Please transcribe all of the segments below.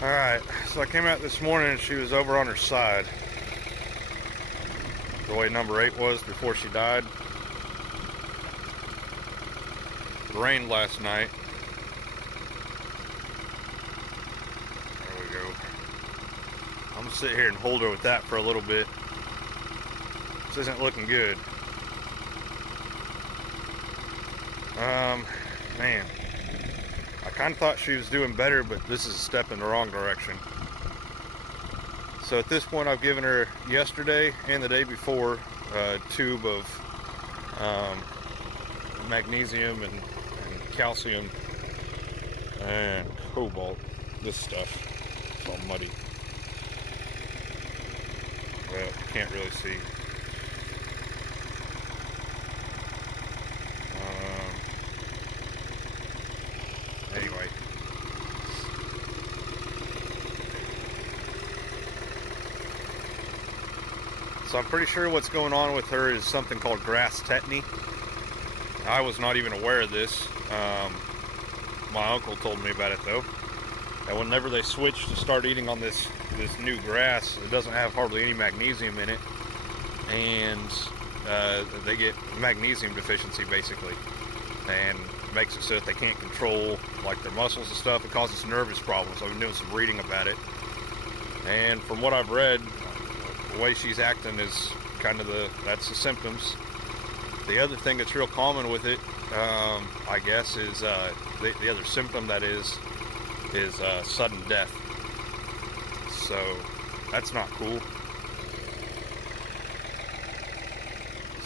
Alright, so I came out this morning and she was over on her side. The way number 8 was before she died. It rained last night. There we go. I'm gonna sit here and hold her with that for a little bit. This isn't looking good. Man. I kind of thought she was doing better, but this is a step in the wrong direction. So at this point, I've given her yesterday and the day before a tube of magnesium and calcium and cobalt. This stuff. It's all muddy. Well, you can't really see. Anyway. So I'm pretty sure what's going on with her is something called grass tetany. I was not even aware of this. My uncle told me about it though. And whenever they switch to start eating on this new grass, it doesn't have hardly any magnesium in it, and they get magnesium deficiency basically, and makes it so that they can't control like their muscles and stuff. It causes nervous problems. I've been doing some reading about it, and from what I've read, the way she's acting is kind of that's the symptoms. The other thing that's real common with it, I guess, is the other symptom that is sudden death. So that's not cool.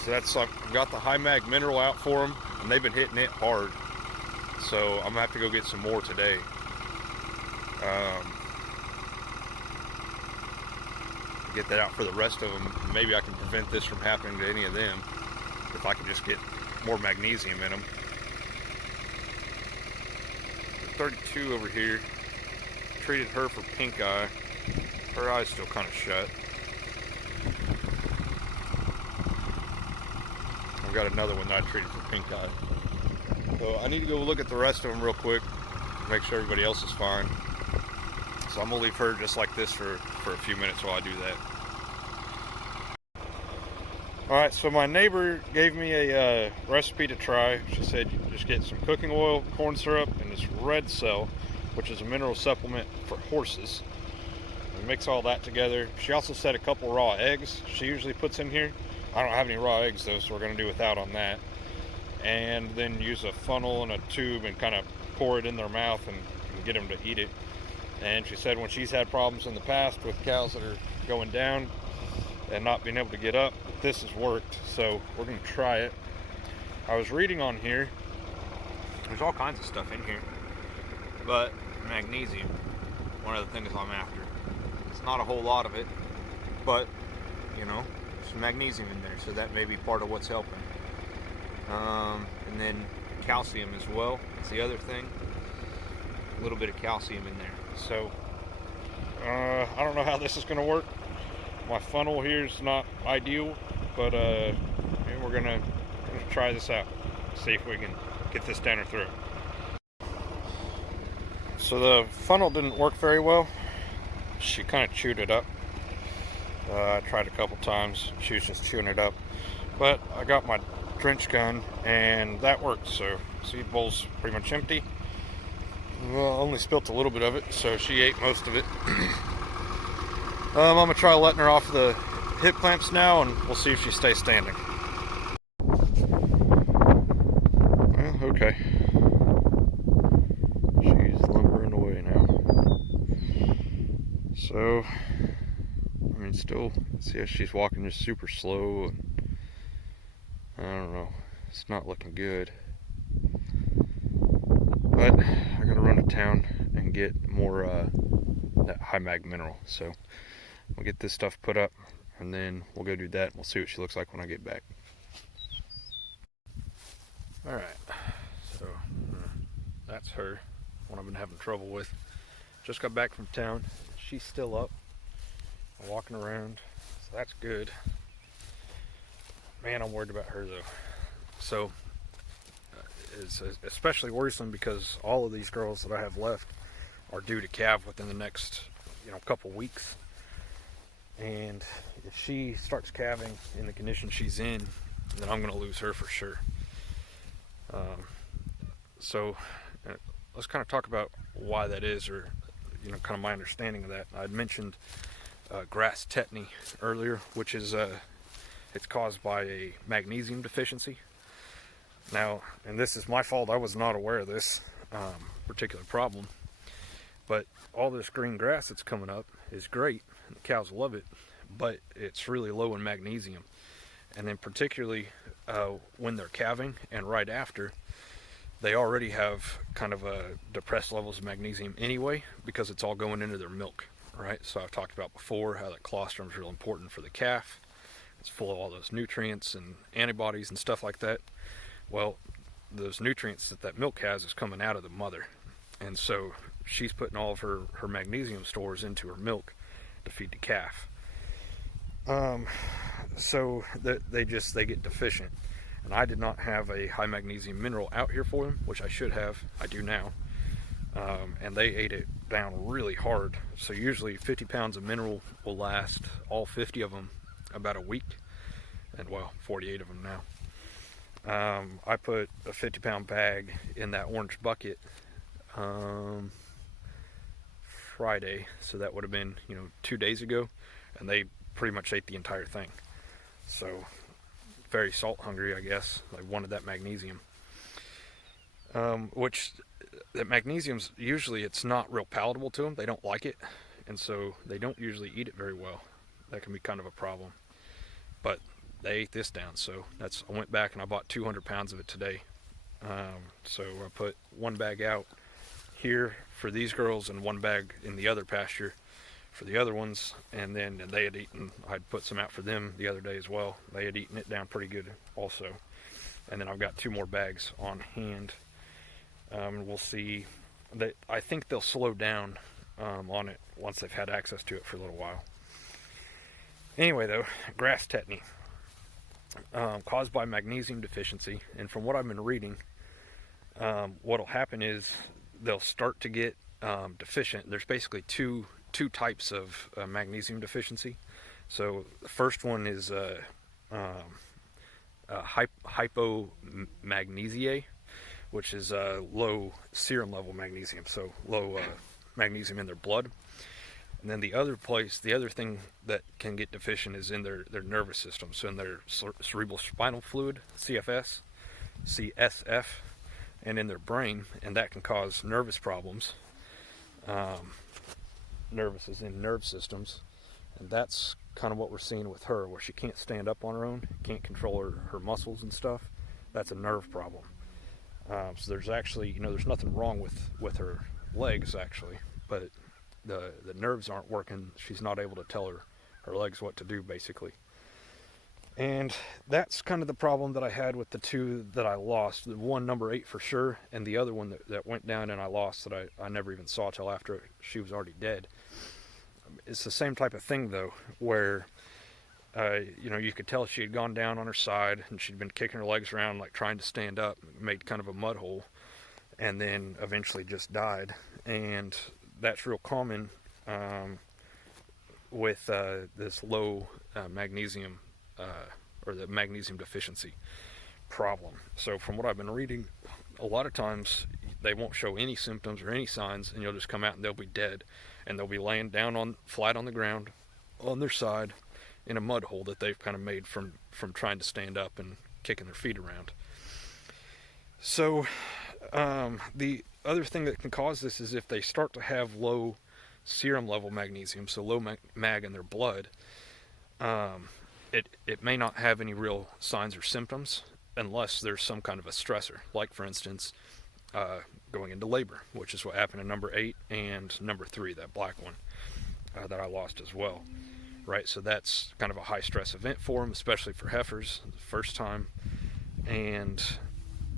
So that's, I've got the high mag mineral out for them, and they've been hitting it hard. So I'm gonna have to go get some more today. Get that out for the rest of them. Maybe I can prevent this from happening to any of them if I can just get more magnesium in them. 32 over here. Treated her for pink eye. Her eye's still kind of shut. I've got another one that I treated for pink eye. So I need to go look at the rest of them real quick, make sure everybody else is fine. So I'm gonna leave her just like this for a few minutes while I do that. Alright, so my neighbor gave me a recipe to try. She said you just get some cooking oil, corn syrup, and this red cell, which is a mineral supplement for horses. And mix all that together. She also said a couple raw eggs she usually puts in here. I don't have any raw eggs though, so we're going to do without on that. And then use a funnel and a tube and kind of pour it in their mouth and get them to eat it. And she said when she's had problems in the past with cows that are going down and not being able to get up, this has worked. So we're going to try it. I was reading on here, there's all kinds of stuff in here, but magnesium, one of the things I'm after. It's not a whole lot of it, but you know, there's magnesium in there, so that may be part of what's helping. And then calcium as well. That's the other thing. A little bit of calcium in there. So I don't know how this is going to work. My funnel here is not ideal, but we're gonna try this out. See if we can get this down her throat. So the funnel didn't work very well. She kind of chewed it up. I tried a couple times. She was just chewing it up. But I got my drench gun and that worked. So seed bowl's pretty much empty. Well, only spilt a little bit of it, so she ate most of it. I'm gonna try letting her off the hip clamps now, and we'll see if she stays standing. Well, okay. She's lumbering away now. So, I mean, still, see how she's walking just super slow. And I don't know. It's not looking good. But I gotta run to town and get more that high mag mineral. So we'll get this stuff put up, and then we'll go do that, and we'll see what she looks like when I get back. Alright, so that's her, one I've been having trouble with. Just got back from town. She's still up, walking around, so that's good. Man, I'm worried about her though. So it's especially worrisome because all of these girls that I have left are due to calve within the next, couple weeks. And if she starts calving in the condition she's in, then I'm going to lose her for sure. So let's kind of talk about why that is, or kind of my understanding of that. I'd mentioned grass tetany earlier, which is it's caused by a magnesium deficiency. Now, and this is my fault, I was not aware of this particular problem, but all this green grass that's coming up is great, and the cows love it, but it's really low in magnesium. And then particularly when they're calving and right after, they already have kind of a depressed levels of magnesium anyway, because it's all going into their milk, right? So I've talked about before how that colostrum is real important for the calf. It's full of all those nutrients and antibodies and stuff like that. Well, those nutrients that milk has is coming out of the mother, and so she's putting all of her magnesium stores into her milk to feed the calf. So that they get deficient. And I did not have a high magnesium mineral out here for them, which I should have. I do now. And they ate it down really hard. So usually 50 pounds of mineral will last all 50 of them about a week. And 48 of them now. I put a 50-pound bag in that orange bucket Friday. So that would have been, 2 days ago. And they pretty much ate the entire thing. So very salt hungry, I guess. They wanted that magnesium, which that magnesium's usually, it's not real palatable to them. They don't like it, and so they don't usually eat it very well. That can be kind of a problem, but they ate this down. So I went back and I bought 200 pounds of it today. So I put one bag out here for these girls and one bag in the other pasture for the other ones, and then they had eaten, I'd put some out for them the other day as well. They had eaten it down pretty good also. And then I've got 2 more bags on hand. We'll see. I think they'll slow down on it once they've had access to it for a little while. Anyway though, grass tetany, caused by magnesium deficiency. And from what I've been reading, what'll happen is they'll start to get deficient. There's basically two types of magnesium deficiency. So the first one is hypomagnesia, which is low serum level magnesium, so low magnesium in their blood. And then the other thing that can get deficient is in their nervous system, so in their cerebral spinal fluid, CSF, and in their brain, and that can cause nervous problems. Nervous is in nerve systems, and that's kind of what we're seeing with her, where she can't stand up on her own, can't control her muscles and stuff. That's a nerve problem. So there's actually, there's nothing wrong with her legs actually, but the nerves aren't working. She's not able to tell her legs what to do basically. And that's kind of the problem that I had with the 2 that I lost. The one, number 8 for sure, and the other one that went down and I lost that I never even saw till after she was already dead. It's the same type of thing though, where you could tell she had gone down on her side and she'd been kicking her legs around like trying to stand up, made kind of a mud hole, and then eventually just died. And that's real common with this low magnesium or the magnesium deficiency problem. So from what I've been reading, a lot of times they won't show any symptoms or any signs, and you'll just come out and they'll be dead, and they'll be laying down flat on the ground on their side in a mud hole that they've kind of made from trying to stand up and kicking their feet around. So the other thing that can cause this is if they start to have low serum level magnesium, so low mag in their blood, it may not have any real signs or symptoms unless there's some kind of a stressor, like for instance going into labor, which is what happened in number 8 and number 3, that black one that I lost as well, right? So that's kind of a high stress event for them, especially for heifers the first time, and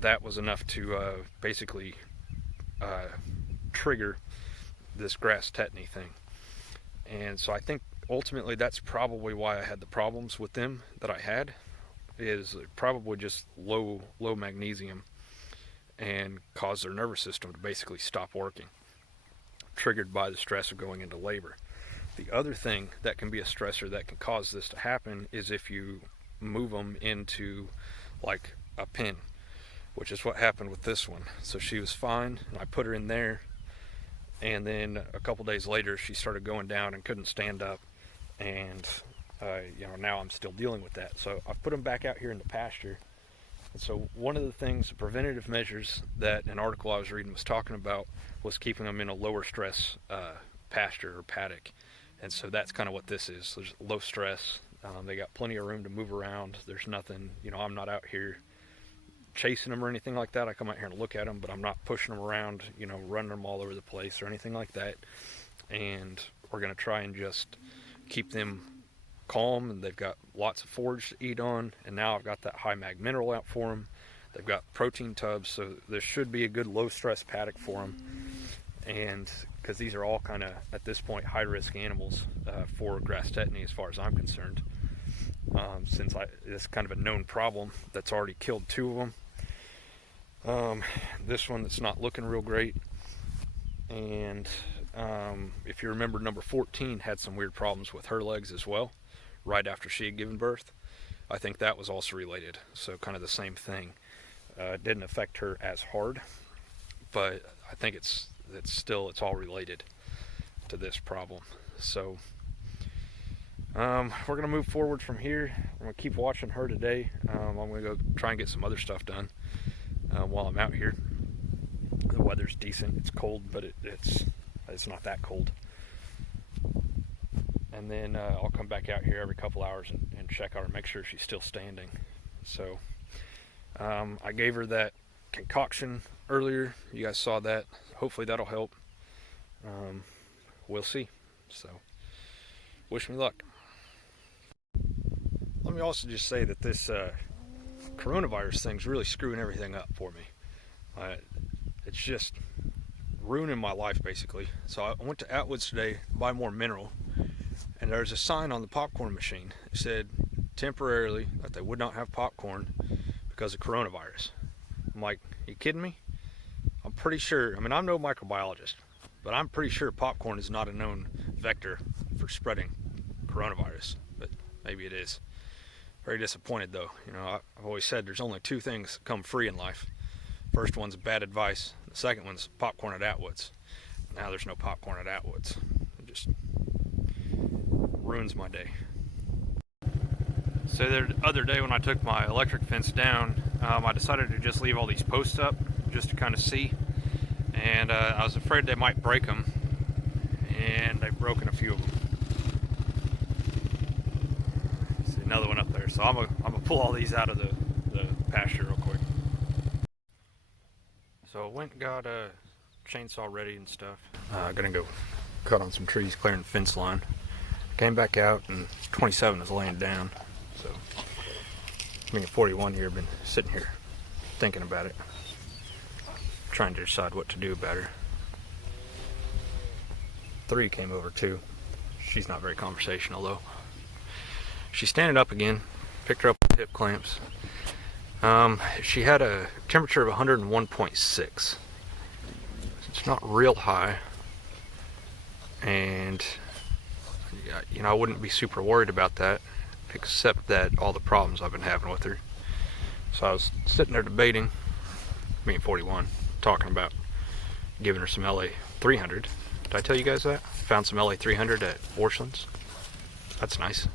that was enough to basically trigger this grass tetany thing. And so I think ultimately that's probably why I had the problems with them that I had, is probably just low magnesium, and caused their nervous system to basically stop working. triggered by the stress of going into labor. The other thing that can be a stressor that can cause this to happen is if you move them into like a pen, which is what happened with this one. So she was fine, and I put her in there, and then a couple days later she started going down and couldn't stand up, and now I'm still dealing with that. So I've put them back out here in the pasture. And so one of the things, the preventative measures that an article I was reading was talking about was keeping them in a lower stress pasture or paddock. And so that's kind of what this is. There's low stress. They got plenty of room to move around. There's nothing, I'm not out here chasing them or anything like that. I come out here and look at them, but I'm not pushing them around, running them all over the place or anything like that. And we're going to try and just keep them calm, and they've got lots of forage to eat on, and now I've got that high mag mineral out for them. They've got protein tubs, so there should be a good low stress paddock for them. And because these are all kind of at this point high risk animals for grass tetany as far as I'm concerned, since it's kind of a known problem that's already killed 2 of them. This one that's not looking real great, and if you remember, number 14 had some weird problems with her legs as well right after she had given birth. I think that was also related, so kind of the same thing. It didn't affect her as hard, but I think it's all related to this problem. So we're gonna move forward from here. I'm gonna keep watching her today. I'm gonna go try and get some other stuff done while I'm out here. The weather's decent. It's cold, but it's not that cold. And then I'll come back out here every couple hours and check on her, make sure she's still standing. So I gave her that concoction earlier. You guys saw that. Hopefully that'll help. We'll see. So wish me luck. Let me also just say that this coronavirus thing's really screwing everything up for me. It's just ruining my life, basically. So I went to Atwood's today to buy more mineral, and there's a sign on the popcorn machine. It said temporarily that they would not have popcorn because of coronavirus. I'm like, are you kidding me? I'm pretty sure, I'm no microbiologist, but I'm pretty sure popcorn is not a known vector for spreading coronavirus, but maybe it is. Very disappointed though. I've always said there's only 2 things that come free in life. First one's bad advice. The second one's popcorn at Atwood's. Now there's no popcorn at Atwood's. It just ruins my day. So the other day when I took my electric fence down, I decided to just leave all these posts up just to kind of see. And I was afraid they might break them. And they've broken a few of them. See another one up there. So I'm gonna pull all these out of the pasture real quick. So I went and got a chainsaw ready and stuff. Gonna go cut on some trees, clearing the fence line. Came back out and 27 is laying down. So me and 41 here have been sitting here thinking about it, trying to decide what to do about her. 3 came over too. She's not very conversational though. She's standing up again. Picked her up with hip clamps. She had a temperature of 101.6. It's not real high, and I wouldn't be super worried about that, except that all the problems I've been having with her. So I was sitting there debating, me and 41, talking about giving her some LA 300. Did I tell you guys that? Found some LA 300 at Orchlands. That's nice.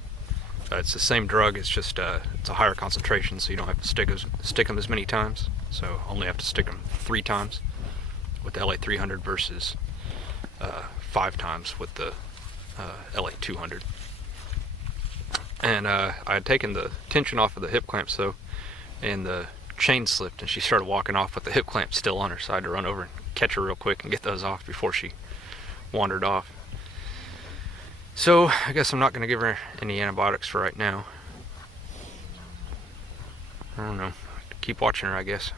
It's the same drug, it's just it's a higher concentration, so you don't have to stick them as many times. So only have to stick them 3 times with the LA 300 versus 5 times with the LA 200. And I had taken the tension off of the hip clamps though, and the chain slipped, and she started walking off with the hip clamp still on her. So I had to run over and catch her real quick and get those off before she wandered off. So I guess I'm not going to give her any antibiotics for right now. I don't know. Keep watching her, I guess.